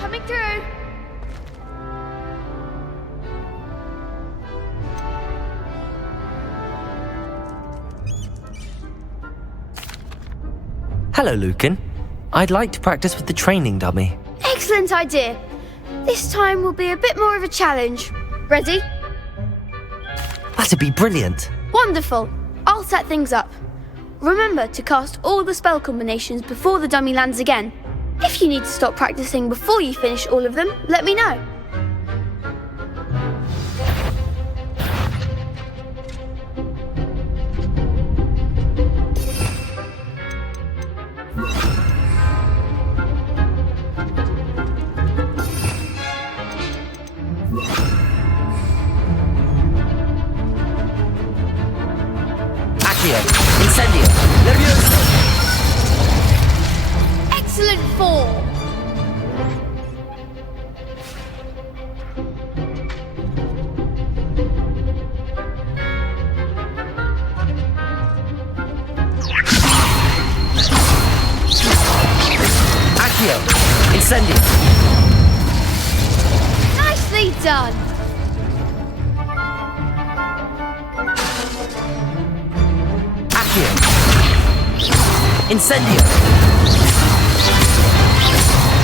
Coming through. Hello, Lucan. I'd like to practice with the training dummy. Excellent idea. This time will be a bit more of a challenge. Ready? That'd be brilliant. Wonderful. I'll set things up. Remember to cast all the spell combinations before the dummy lands again. If you need to stop practicing before you finish all of them, let me know. Incendio! Levioso! Excellent fall! Accio! Incendio! Nicely done! Incendio!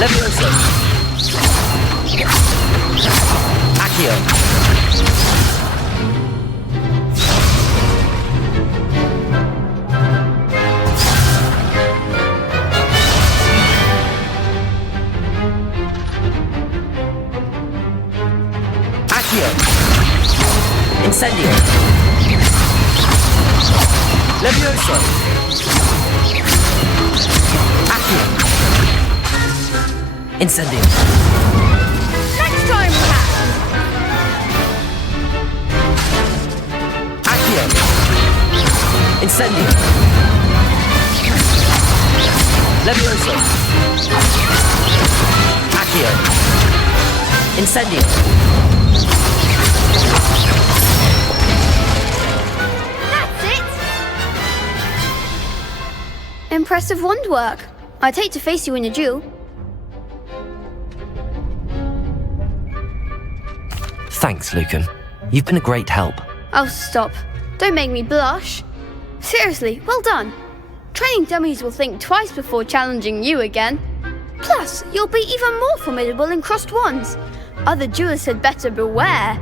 Levioso! Accio! Accio! Incendio! Levioso! Accio! Incendio! Next time, perhaps! Accio! Incendio! Levioso! Accio! Incendio! That's it! Impressive wand work. I'd hate to face you in a duel. Thanks, Lucan. You've been a great help. Oh, stop. Don't make me blush. Seriously, well done. Training dummies will think twice before challenging you again. Plus, you'll be even more formidable in crossed wands. Other duelists had better beware.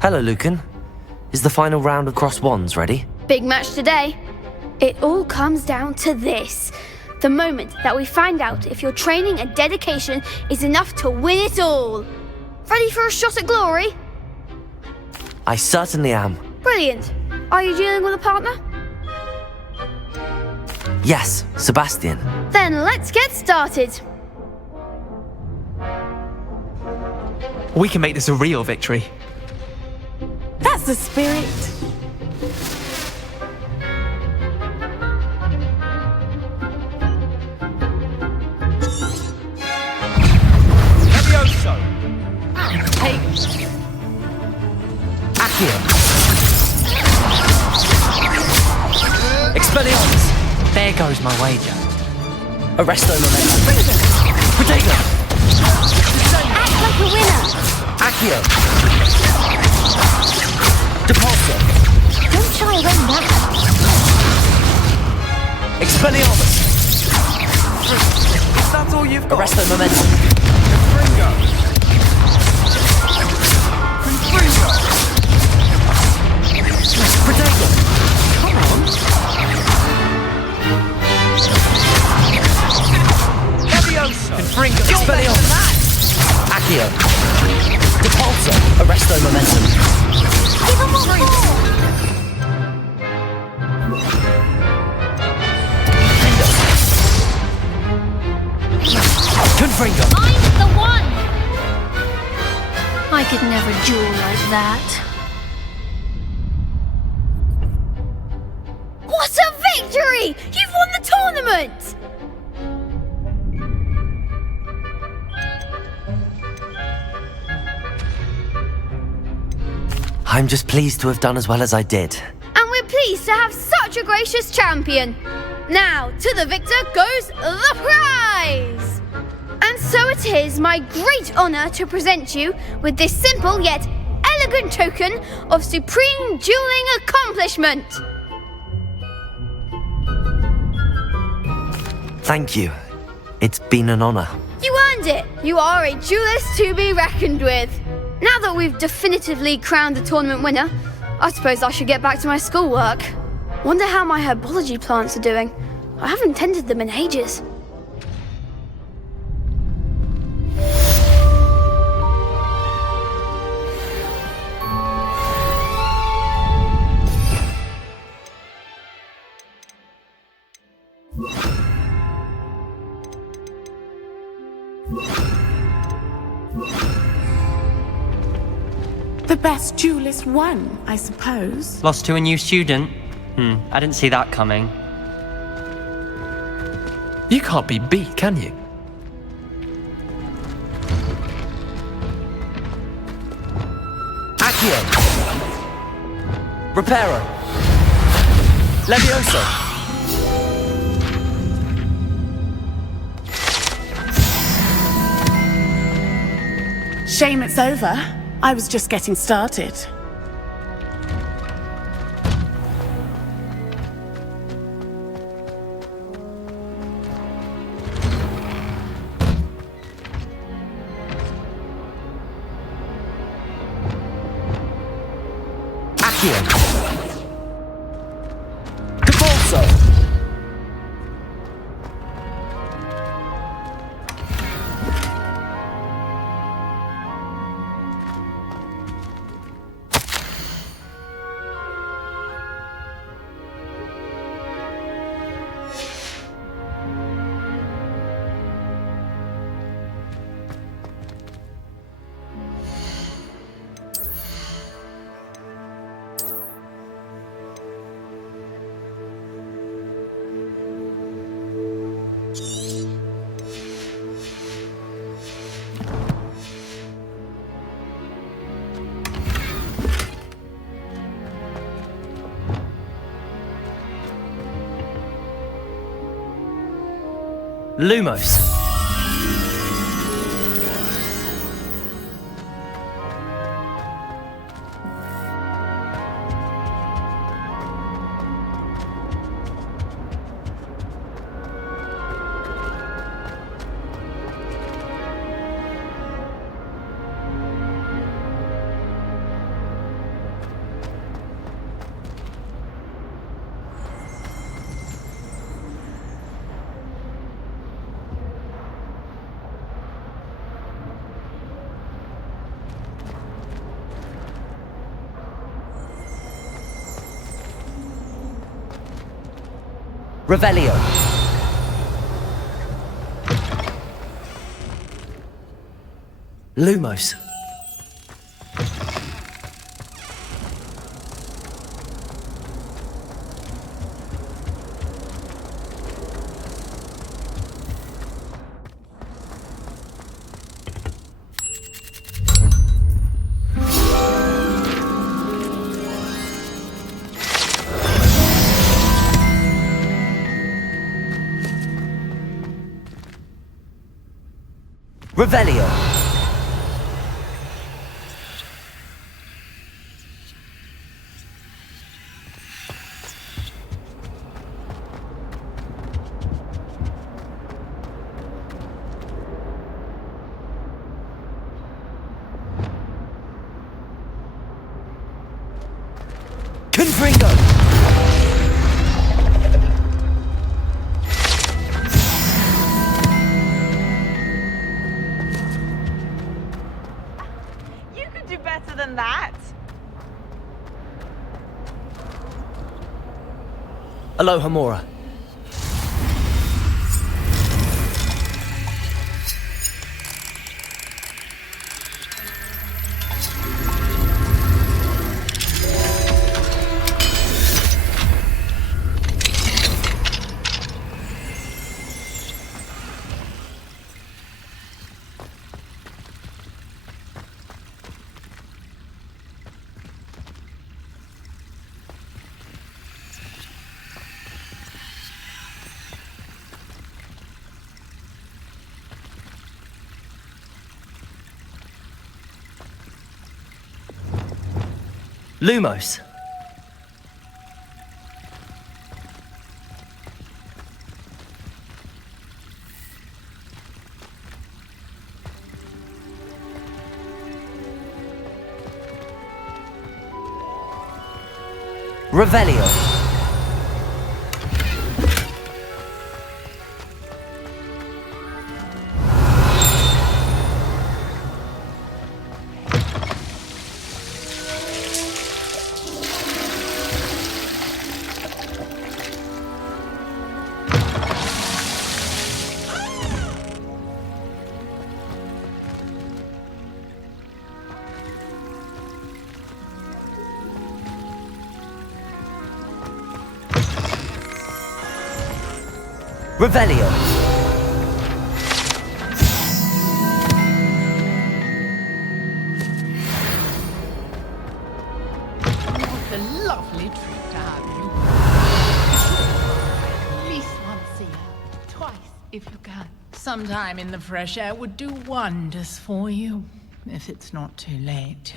Hello, Lucan. Is the final round of crossed wands ready? Big match today. It all comes down to this. The moment that we find out if your training and dedication is enough to win it all. Ready for a shot at glory? I certainly am. Brilliant. Are you dealing with a partner? Yes, Sebastian. Then let's get started. We can make this a real victory. That's the spirit. Levioso! Hey, Accio! Expelliarmus! There goes my wager. Arresto Momentum! Protego! Act like a winner. Accio! Depulso! Don't shy away from that. Expelliarmus! That's all you've got. Arresto Momentum! Confringo! Confringo! Protego! come on. Levioso! Confringo! Expelliarmus! Accio! Depulso! Arresto Momentum! Give him more force. Confringo! Find the one. I could never duel like that. What a victory! You've won the tournament! I'm just pleased to have done as well as I did. And we're pleased to have such a gracious champion. Now, to the victor goes the prize! And so it is my great honour to present you with this simple yet elegant token of supreme dueling accomplishment. Thank you. It's been an honour. You earned it. You are a duelist to be reckoned with. Now that we've definitively crowned the tournament winner, I suppose I should get back to my schoolwork. Wonder how my herbology plants are doing. I haven't tended them in ages. The best duelist won, I suppose. Lost to a new student? I didn't see that coming. You can't be beat, can you? Accio! Reparo! Levioso! Shame it's over. I was just getting started. Accio! Cabalso! Lumos. Revelio. Lumos. Revelio. Confringo. Better than that. Aloha Mora. Lumos. Revelio. Revelio. What a lovely treat to have you. At least once a year. Twice, if you can. Sometime in the fresh air would do wonders for you, if it's not too late.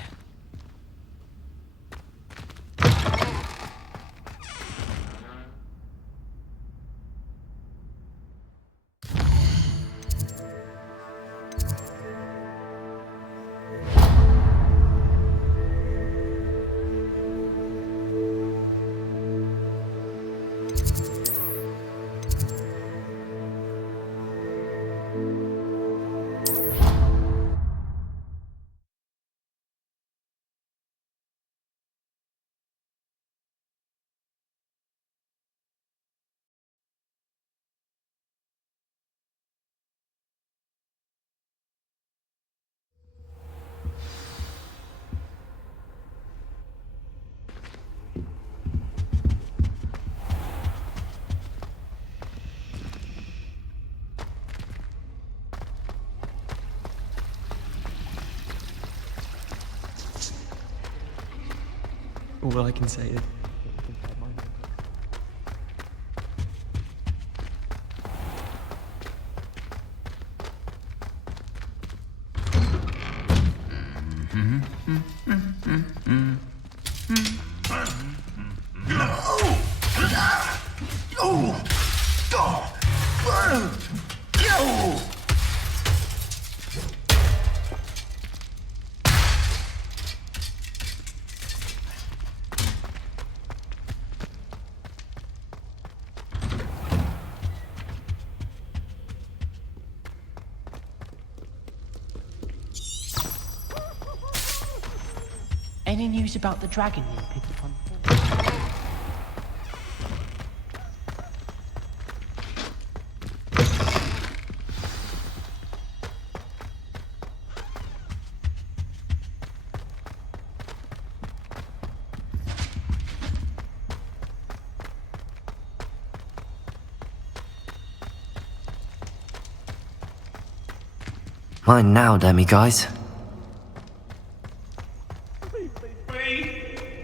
All I can say is... Any news about the dragon you picked up on? Mine now, demi-guys.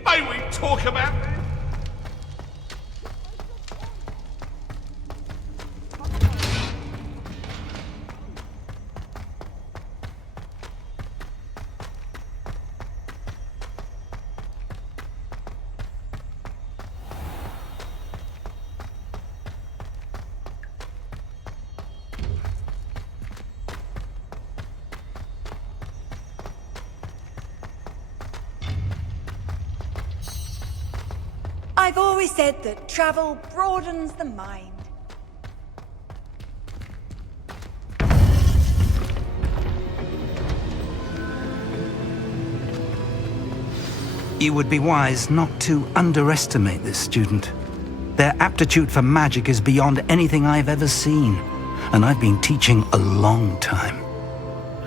May we talk about this? I've always said that travel broadens the mind. You would be wise not to underestimate this student. Their aptitude for magic is beyond anything I've ever seen, and I've been teaching a long time.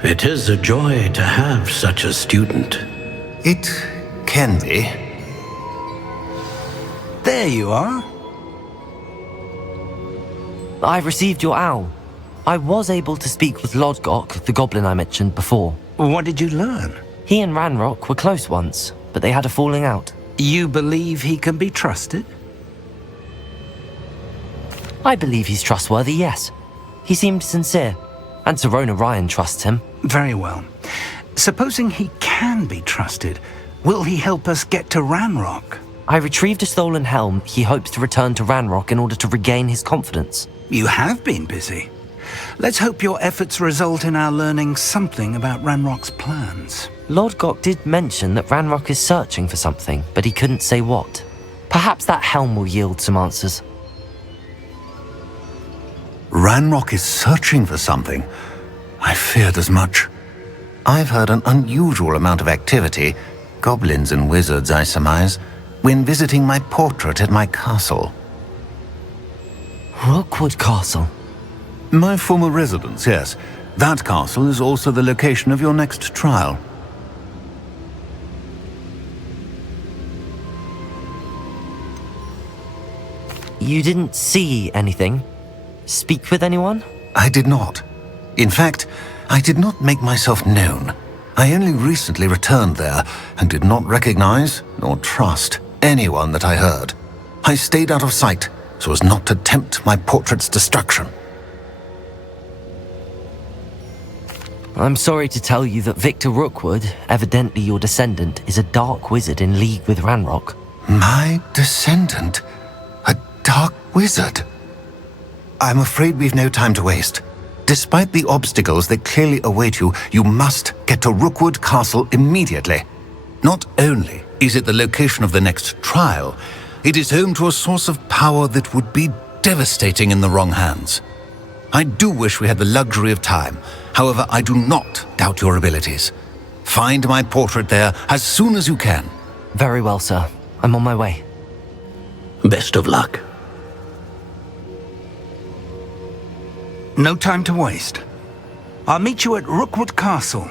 It is a joy to have such a student. It can be. There you are. I've received your owl. I was able to speak with Lodgok, the goblin I mentioned before. What did you learn? He and Ranrock were close once, but they had a falling out. You believe he can be trusted? I believe he's trustworthy, yes. He seemed sincere, and Serona Ryan trusts him. Very well. Supposing he can be trusted, Will he help us get to Ranrock? I retrieved a stolen helm he hopes to return to Ranrock in order to regain his confidence. You have been busy. Let's hope your efforts result in our learning something about Ranrock's plans. Lodgok did mention that Ranrock is searching for something, but he couldn't say what. Perhaps that helm will yield some answers. Ranrock is searching for something. I feared as much. I've heard an unusual amount of activity, goblins and wizards, I surmise, when visiting my portrait at my castle. Rookwood Castle? My former residence, yes. That castle is also the location of your next trial. You didn't see anything? Speak with anyone? I did not. In fact, I did not make myself known. I only recently returned there and did not recognize nor trust anyone that I heard. I stayed out of sight so as not to tempt my portrait's destruction. I'm sorry to tell you that Victor Rookwood, evidently your descendant, is a dark wizard in league with Ranrock. My descendant? A dark wizard? I'm afraid we've no time to waste. Despite the obstacles that clearly await you, you must get to Rookwood Castle immediately. Not only is it the location of the next trial, it is home to a source of power that would be devastating in the wrong hands. I do wish we had the luxury of time. However, I do not doubt your abilities. Find my portrait there as soon as you can. Very well, sir. I'm on my way. Best of luck. No time to waste. I'll meet you at Rookwood Castle.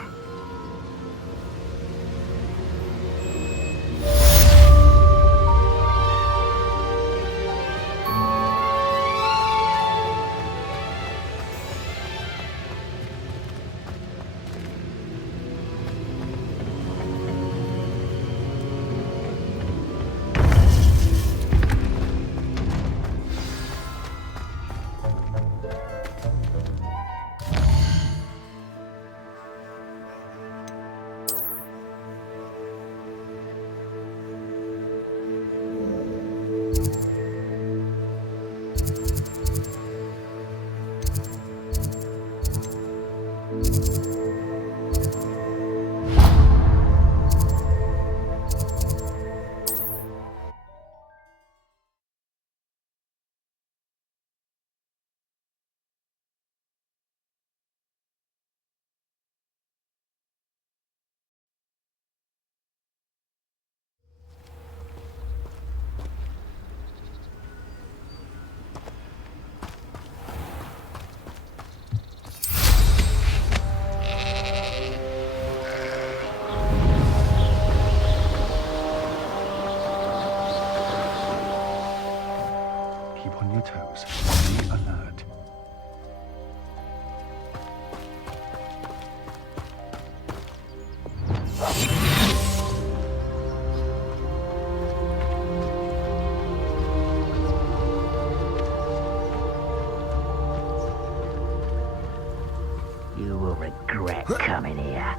You will regret coming here.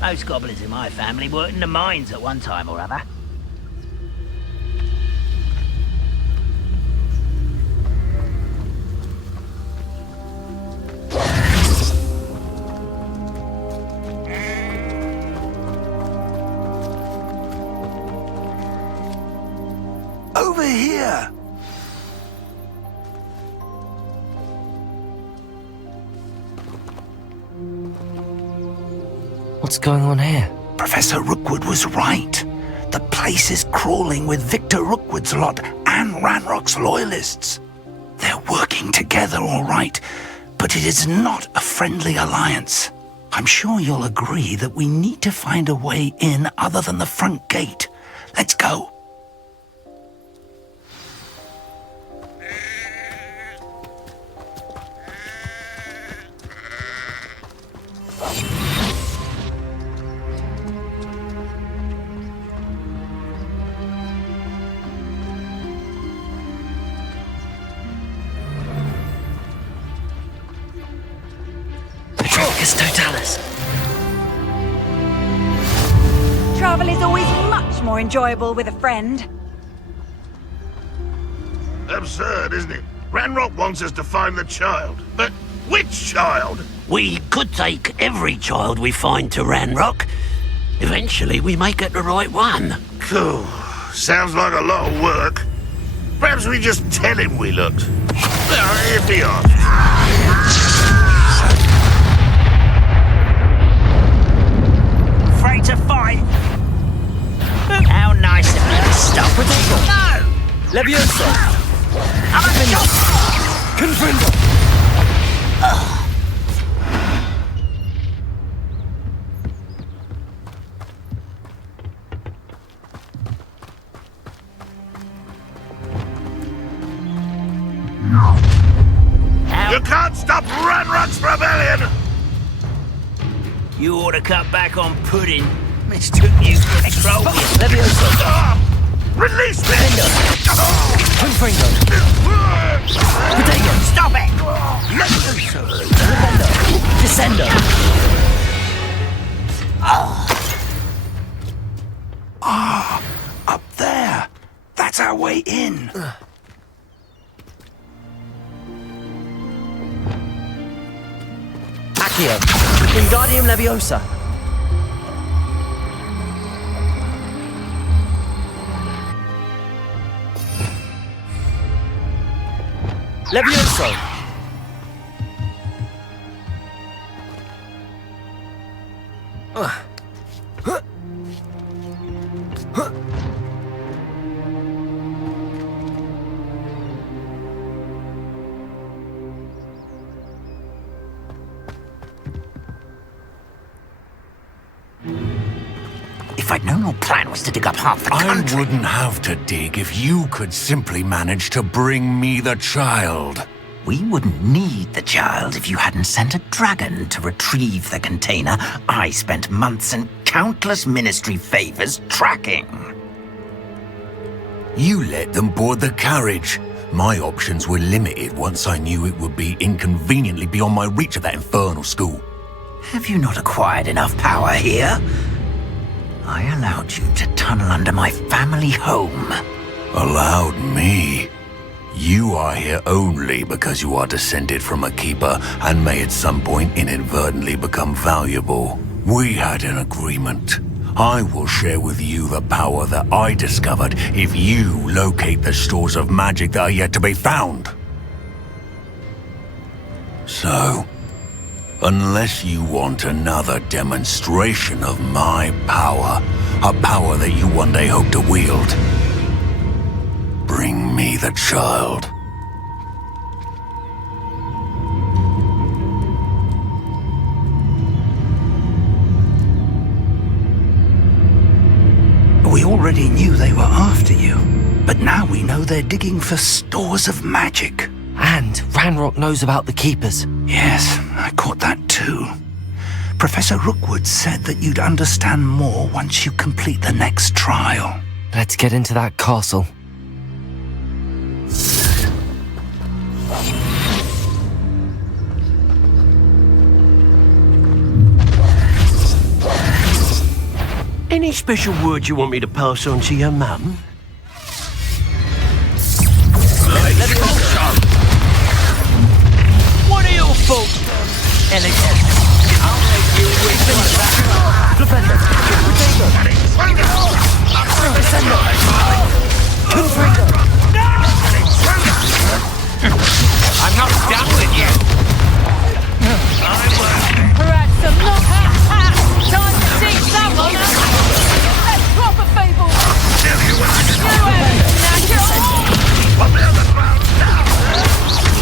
Most goblins in my family worked in the mines at one time or other. Over here! What's going on here? Professor Rookwood was right. The place is crawling with Victor Rookwood's lot and Ranrock's loyalists. They're working together, all right, but it is not a friendly alliance. I'm sure you'll agree that we need to find a way in other than the front gate. Let's go. Totalis. Travel is always much more enjoyable with a friend. Absurd, isn't it? Ranrock wants us to find the child. But which child? We could take every child we find to Ranrock. Eventually, we may get the right one. Cool. Sounds like a lot of work. Perhaps we just tell him we looked. If he asks. Afraid to fight? How nice of you to stop. No! Levioso! I'm a shot! Confringo! You can't stop Ranrock's rebellion! You ought to cut back on pudding. Mistook you for a troll. Levioso! Release me! Confringo! Potato! Stop it! Descendo! Up there. That's our way in. Accio! Wingardium Leviosa! Levioso! If I'd known your plan was to dig up half the country... I wouldn't have to dig if you could simply manage to bring me the child. We wouldn't need the child if you hadn't sent a dragon to retrieve the container I spent months and countless ministry favors tracking. You let them board the carriage. My options were limited once I knew it would be inconveniently beyond my reach at that infernal school. Have you not acquired enough power here? I allowed you to tunnel under my family home. Allowed me? You are here only because you are descended from a keeper and may at some point inadvertently become valuable. We had an agreement. I will share with you the power that I discovered if you locate the stores of magic that are yet to be found. So, unless you want another demonstration of my power, a power that you one day hope to wield, bring me the child. We already knew they were after you, but now we know they're digging for stores of magic. And Ranrock knows about the Keepers. Yes, I caught that too. Professor Rookwood said that you'd understand more once you complete the next trial. Let's get into that castle. Any special word you want me to pass on to your mum? What are your faults? Elegant. I'll make you I'm not done with you. Perhaps some knock hat. Time to teach that one. Let's drop a fable.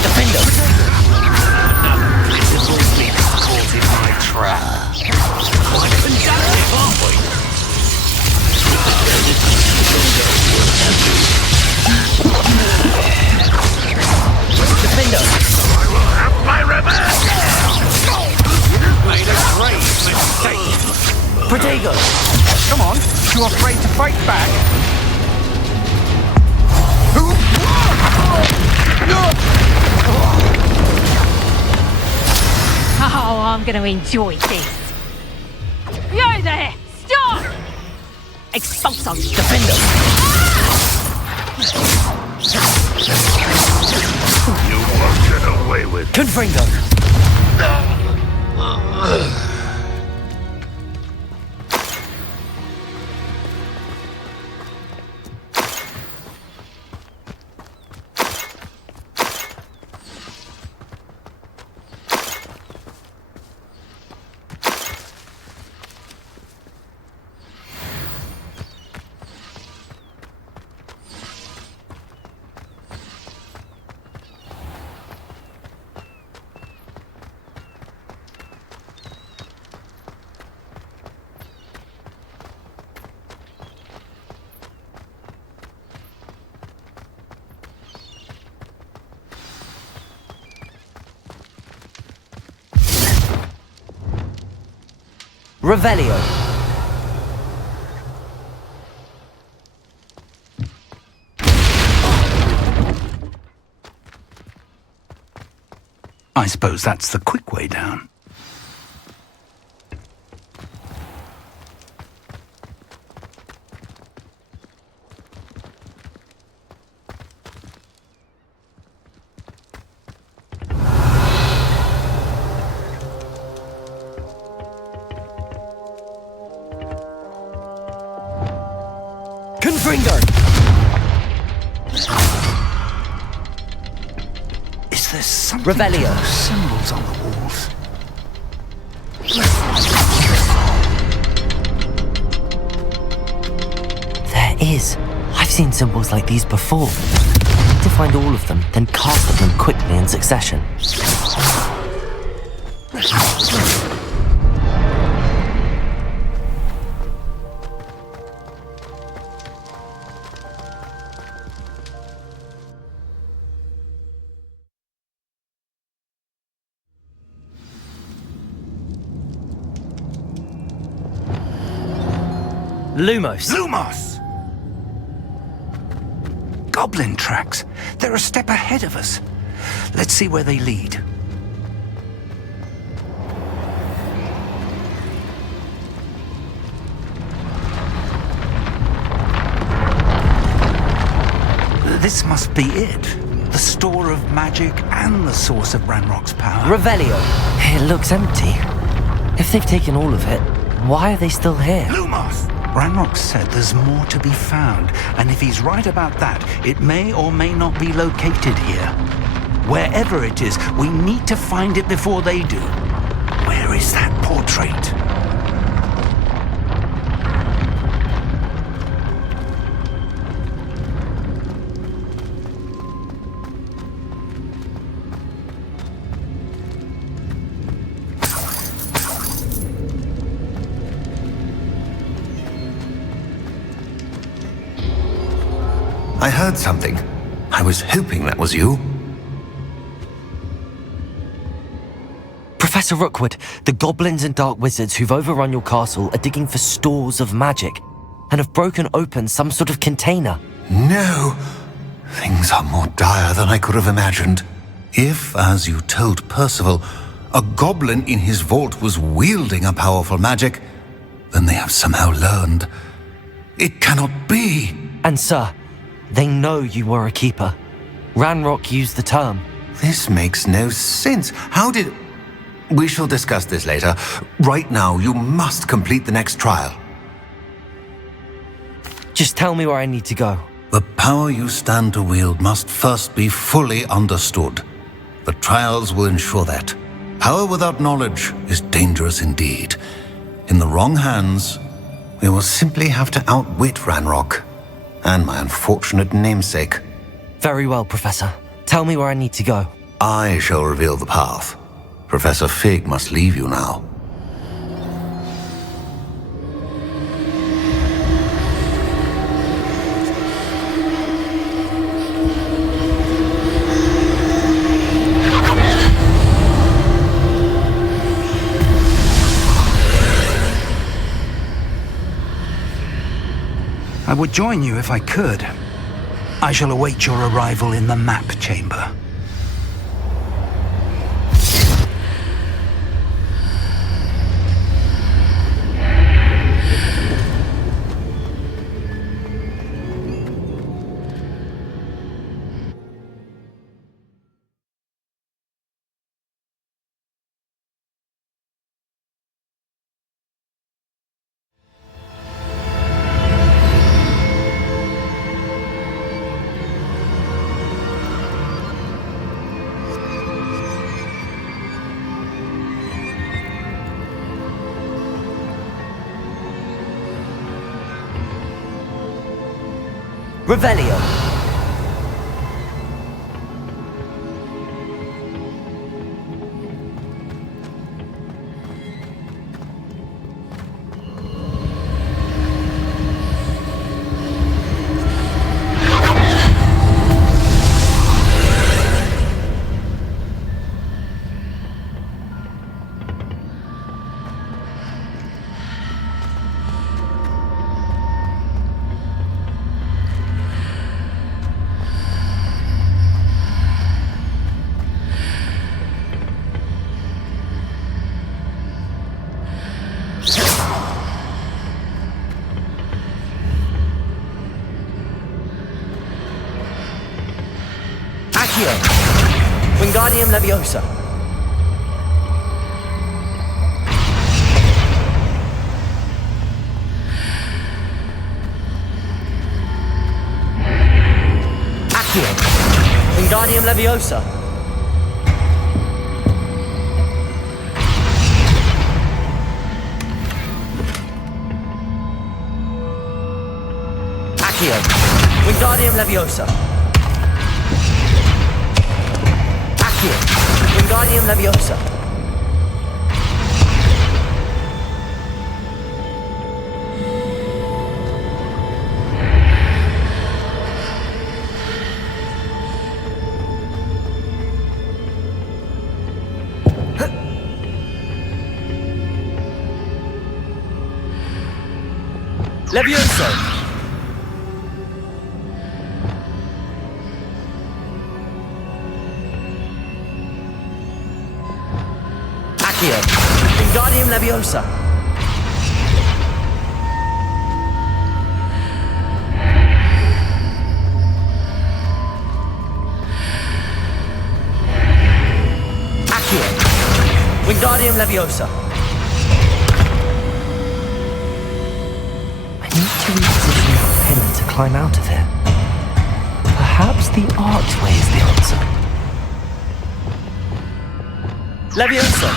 Defender! This will be caught in my trap. I haven't done it, aren't we? Defender! I will have my revenge! Made a grave mistake. Protego! Come on, you afraid to fight back? Oh, I'm going to enjoy this. Yo there! Stop! Expulso! Defender! You won't get away with it. Confringo! Revelio. I suppose that's the quick way down. Confringo! Is there something Revelio. to those symbols on the walls? There is. I've seen symbols like these before. I need to find all of them, then cast at them quickly in succession. Lumos. Lumos! Goblin tracks. They're a step ahead of us. Let's see where they lead. This must be it. The store of magic and the source of Ranrock's power. Revelio. It looks empty. If they've taken all of it, why are they still here? Lumos! Ranrock said there's more to be found, and if he's right about that, it may or may not be located here. Wherever it is, we need to find it before they do. Where is that portrait? I heard something. I was hoping that was you. Professor Rookwood, the goblins and dark wizards who've overrun your castle are digging for stores of magic and have broken open some sort of container. No! Things are more dire than I could have imagined. If, as you told Percival, a goblin in his vault was wielding a powerful magic, then they have somehow learned. It cannot be! And sir, they know you were a keeper. Ranrock used the term. This makes no sense. How did... We shall discuss this later. Right now, you must complete the next trial. Just tell me where I need to go. The power you stand to wield must first be fully understood. The trials will ensure that. Power without knowledge is dangerous indeed. In the wrong hands, we will simply have to outwit Ranrock and my unfortunate namesake. Very well, Professor. Tell me where I need to go. I shall reveal the path. Professor Fig must leave you now. I would join you if I could. I shall await your arrival in the map chamber. Revelio. Wingardium Leviosa. Accio. Wingardium Leviosa. Accio. Wingardium Leviosa. Wingardium Leviosa. Levioso. Wingardium Leviosa. Accio. Wingardium Leviosa. I need to reposition that pillar to climb out of here. Perhaps the archway is the answer. Leviosa.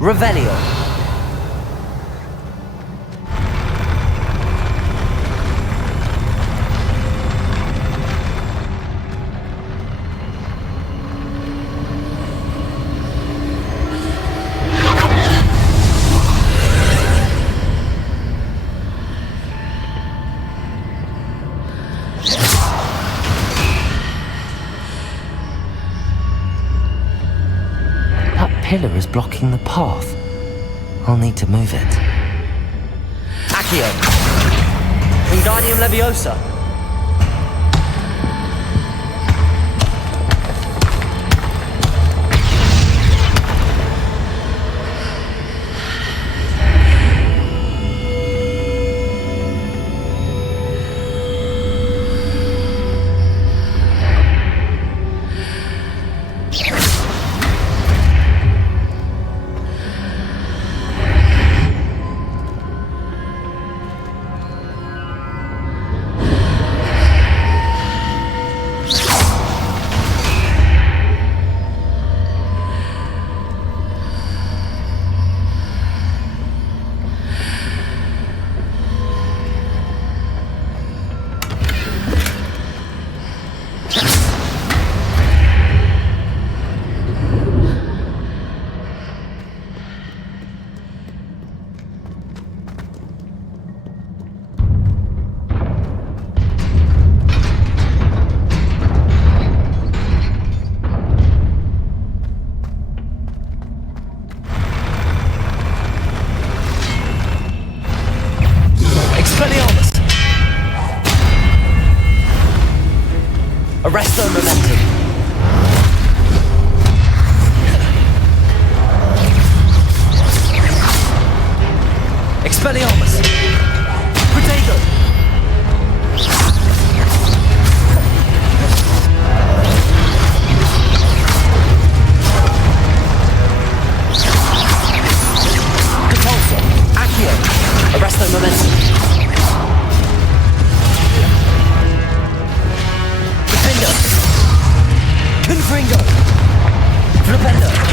Revelio. Pillar is blocking the path. I'll need to move it. Accio. Wingardium Leviosa. Arresto momentum. Expelliarmus. Protego. Confringo! Flipendo!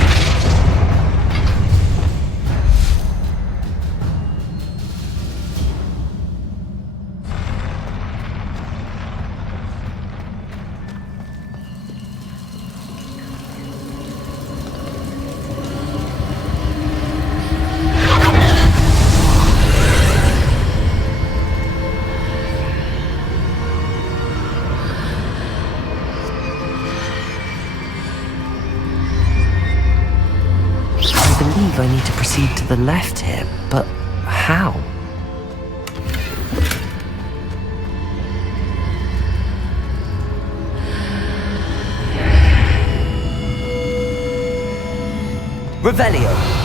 I need to proceed to the left here, but how? Revelio.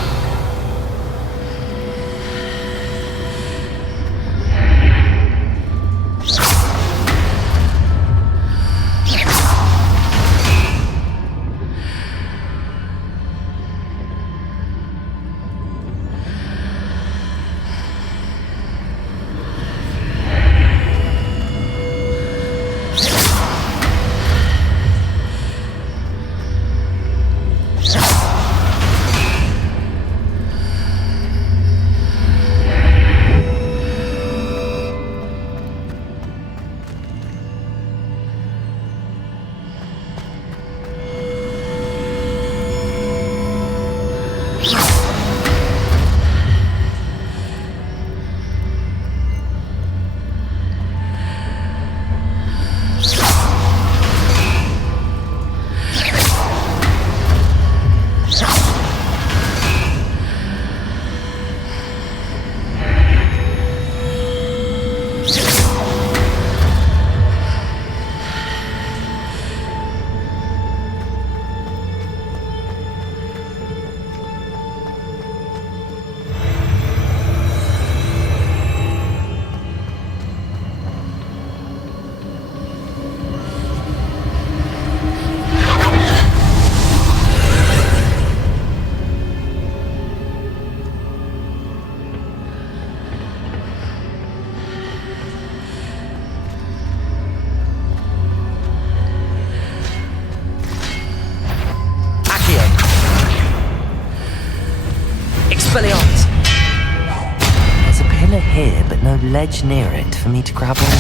There's a pillar here, but no ledge near it for me to grab onto.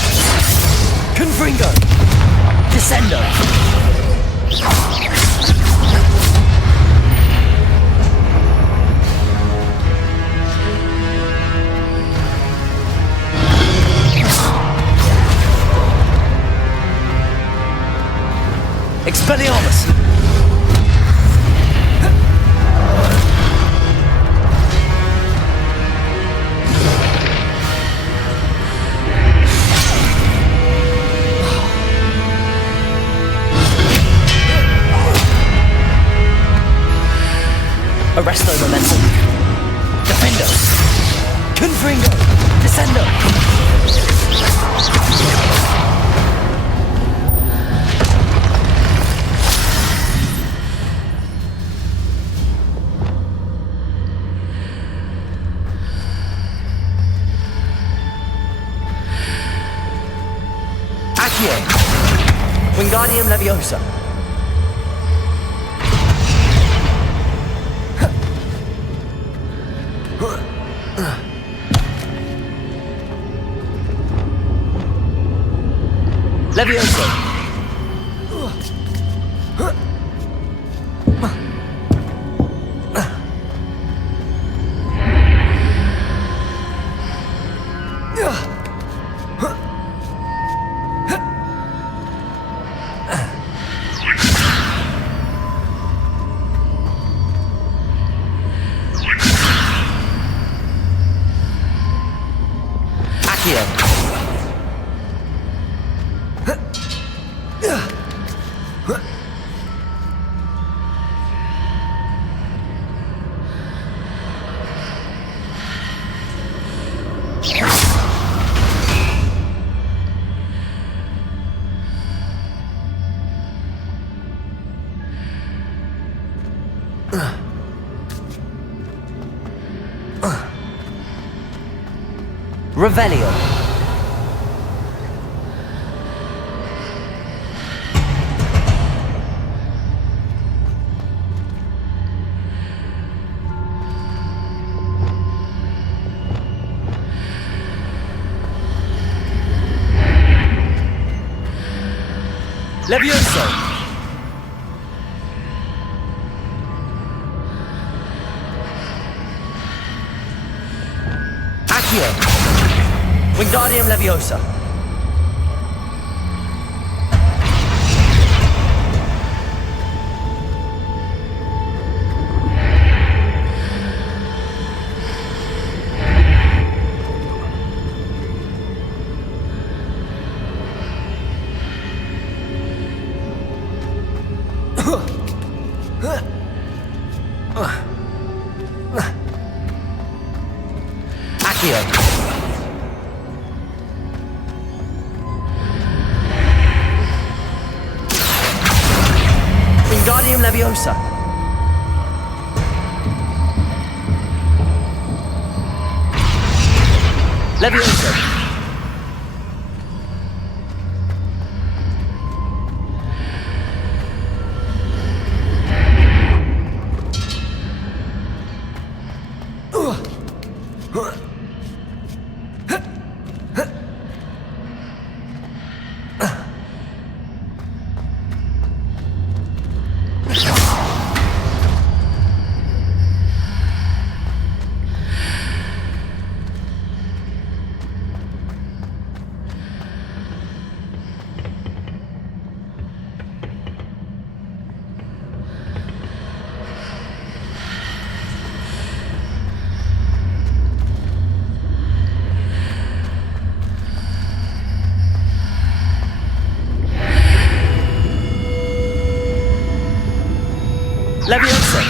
Confringo! Descendo! Expelliarmus! Arresto momentum. Defendo. Confringo. Descendo. Accio. Wingardium Leviosa. Leviosa. Revelio. Levioso! Accio! Wingardium Leviosa! Wingardium Leviosa. Leviosa. Leviosa.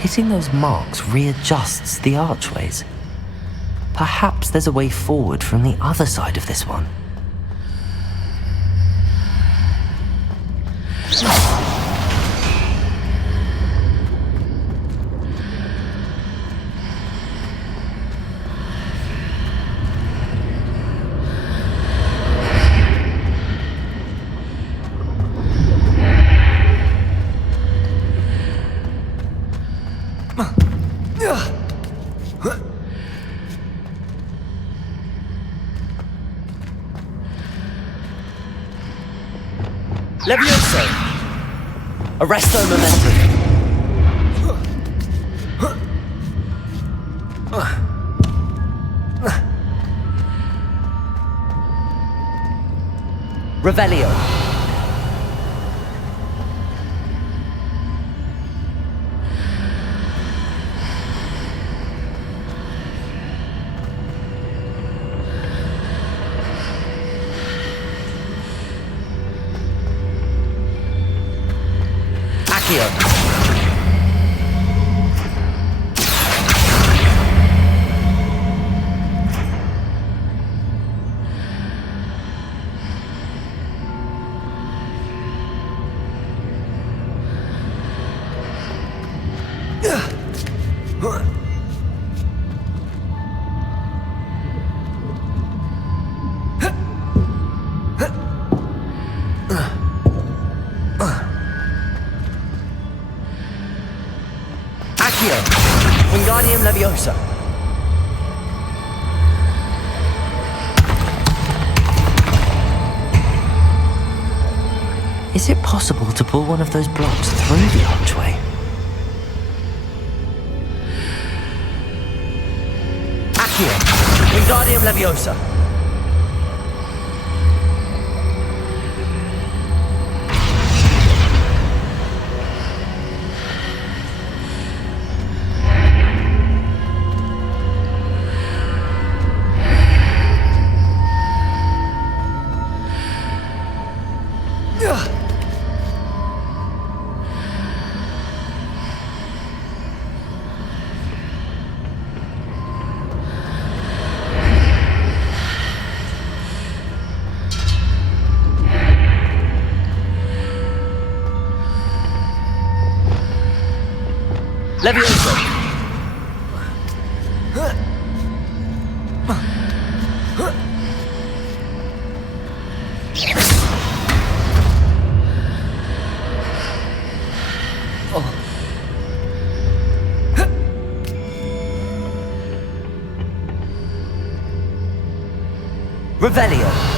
Hitting those marks readjusts the archways. Perhaps there's a way forward from the other side of this one. Levioso! Arresto momentum! Revelio! Wingardium Leviosa. Is it possible to pull one of those blocks through the archway? Accio! Wingardium Leviosa. Levioso! Revelio!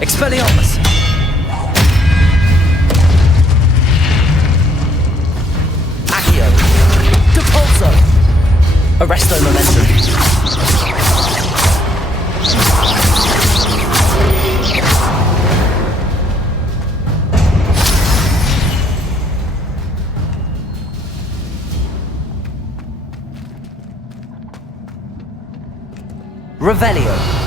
Expelliarmus! Accio! Depulso! Arresto Momentum! Revelio!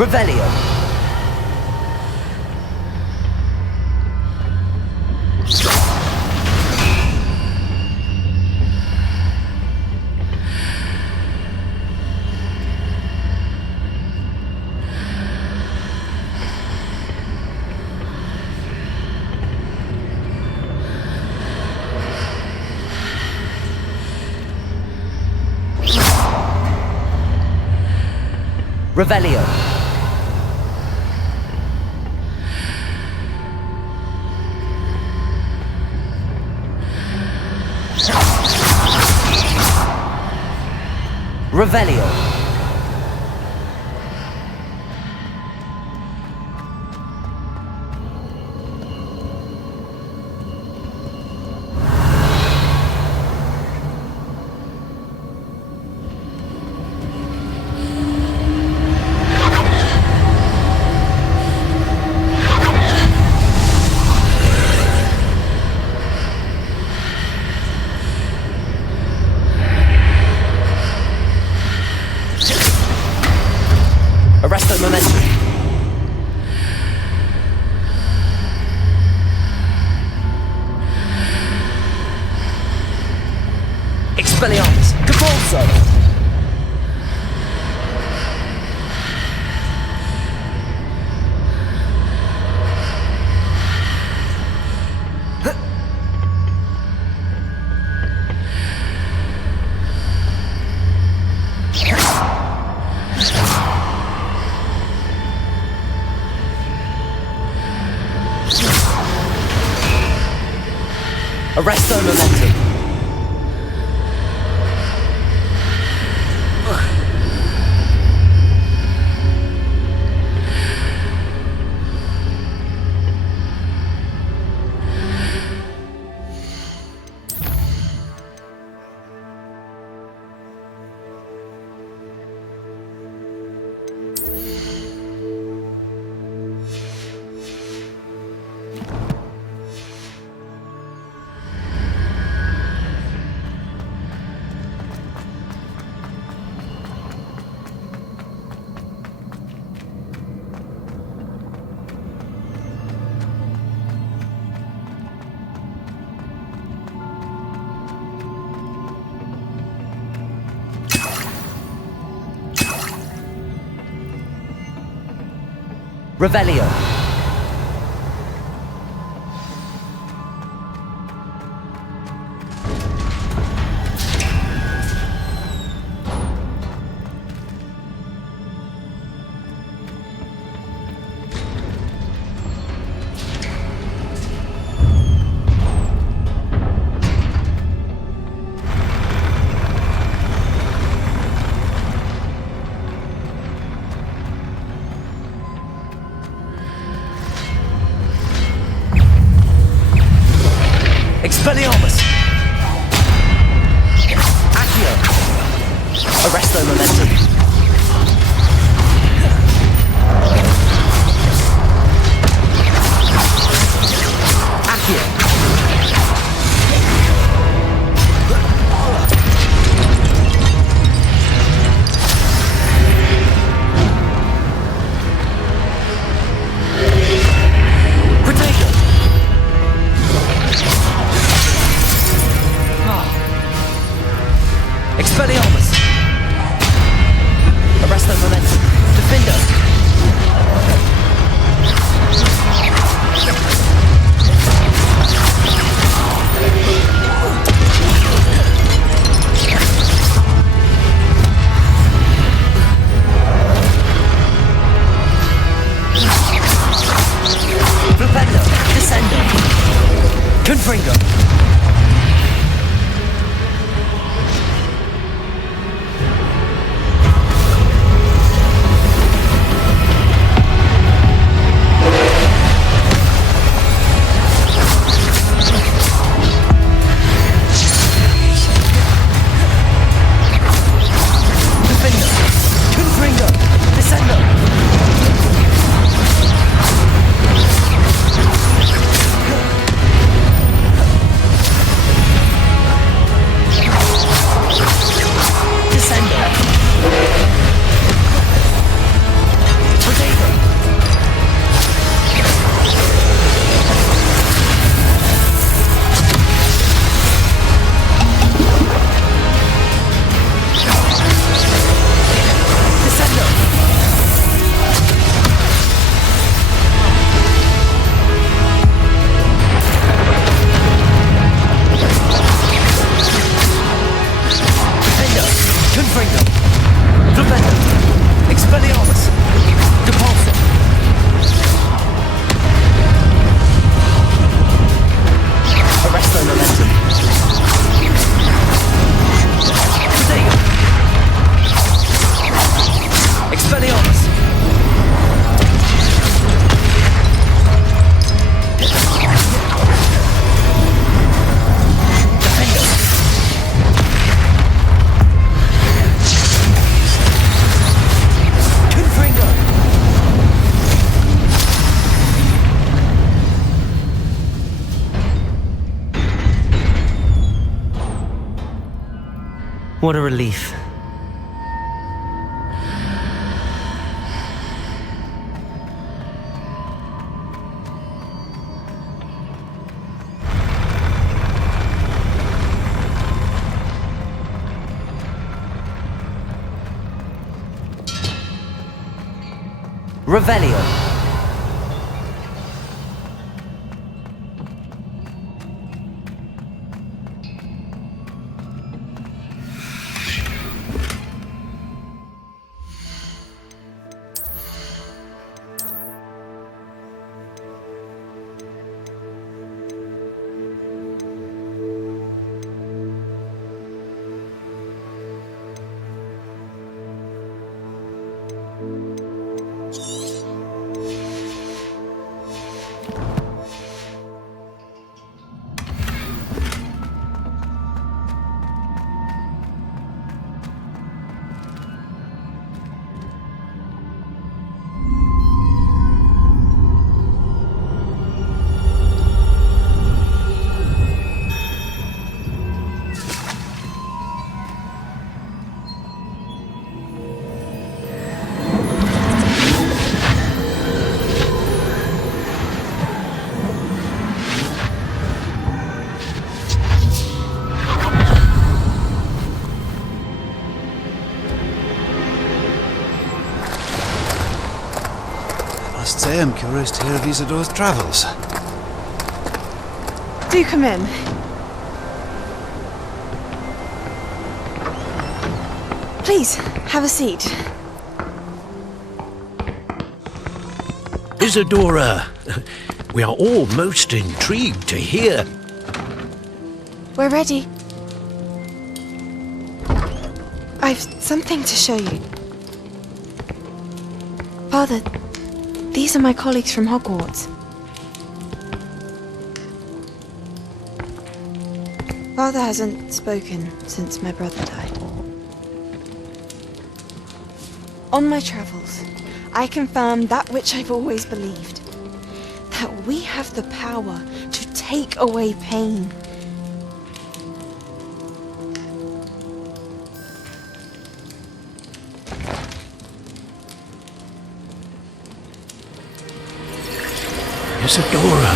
Revelio! Revelio! Revelio! Arresto Momentum! Expelliarmus! Depulso! Arresto Momentum! Revelio. Expelliarmus! Accio! Arresto momentum! Accio! Expelliarmus! Arresto momentum! Defender! Flupendo! Descender! Confringo! What a relief. Revelio. must say I'm curious to hear of Isadore's travels. Do come in. Please, have a seat. Isadora, we are all most intrigued to hear. We're ready. I've something to show you. Father, these are my colleagues from Hogwarts. Father hasn't spoken since my brother died. On my travels, I confirmed that which I've always believed. That we have the power to take away pain. Isadora.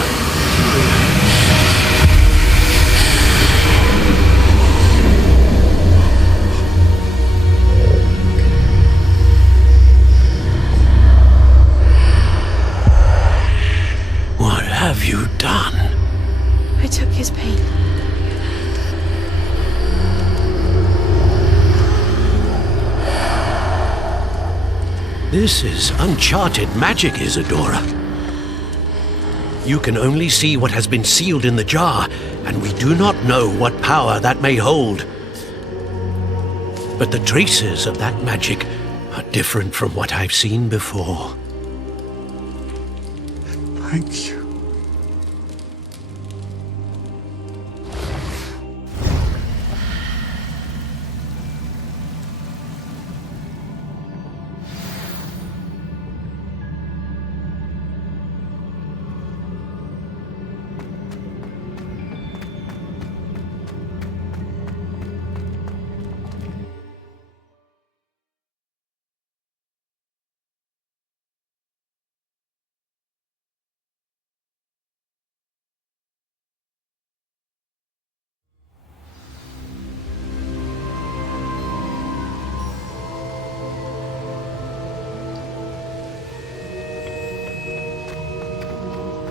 What have you done? I took his pain. This is uncharted magic, Isadora. You can only see what has been sealed in the jar, and we do not know what power that may hold. But the traces of that magic are different from what I've seen before. Thank you.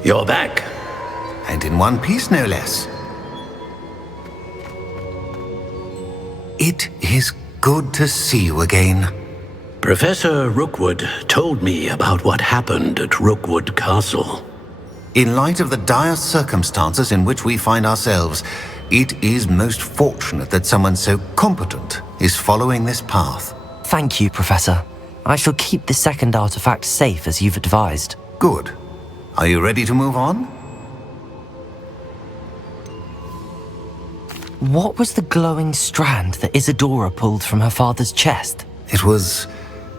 You're back. And in one piece, no less. It is good to see you again. Professor Rookwood told me about what happened at Rookwood Castle. In light of the dire circumstances in which we find ourselves, it is most fortunate that someone so competent is following this path. Thank you, Professor. I shall keep the second artifact safe as you've advised. Good. Are you ready to move on? What was the glowing strand that Isadora pulled from her father's chest? It was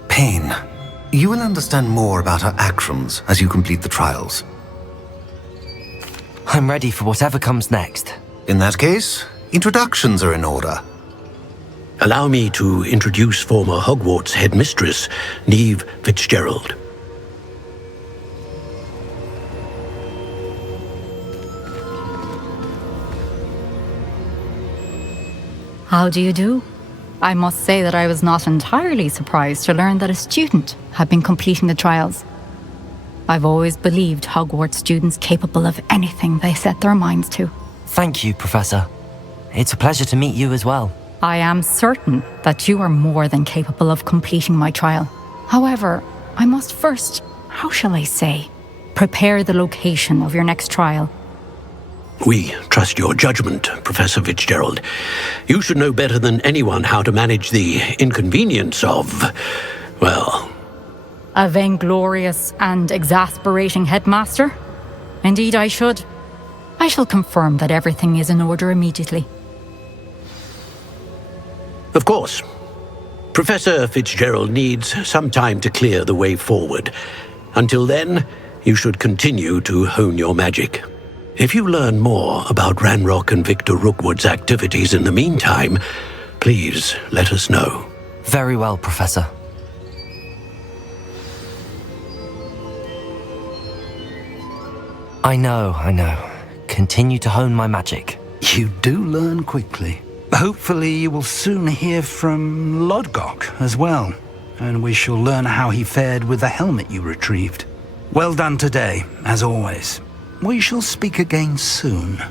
pain. You will understand more about her actions as you complete the trials. I'm ready for whatever comes next. In that case, introductions are in order. Allow me to introduce former Hogwarts headmistress, Neve Fitzgerald. How do you do? I must say that I was not entirely surprised to learn that a student had been completing the trials. I've always believed Hogwarts students capable of anything they set their minds to. Thank you, Professor. It's a pleasure to meet you as well. I am certain that you are more than capable of completing my trial. However, I must first, how shall I say, prepare the location of your next trial. We trust your judgment, Professor Fitzgerald. You should know better than anyone how to manage the inconvenience of, well... A vainglorious and exasperating headmaster? Indeed I should. I shall confirm that everything is in order immediately. Of course. Professor Fitzgerald needs some time to clear the way forward. Until then, you should continue to hone your magic. If you learn more about Ranrock and Victor Rookwood's activities in the meantime, please let us know. Very well, Professor. I know. Continue to hone my magic. You do learn quickly. Hopefully you will soon hear from Lodgok as well, and we shall learn how he fared with the helmet you retrieved. Well done today, as always. We shall speak again soon.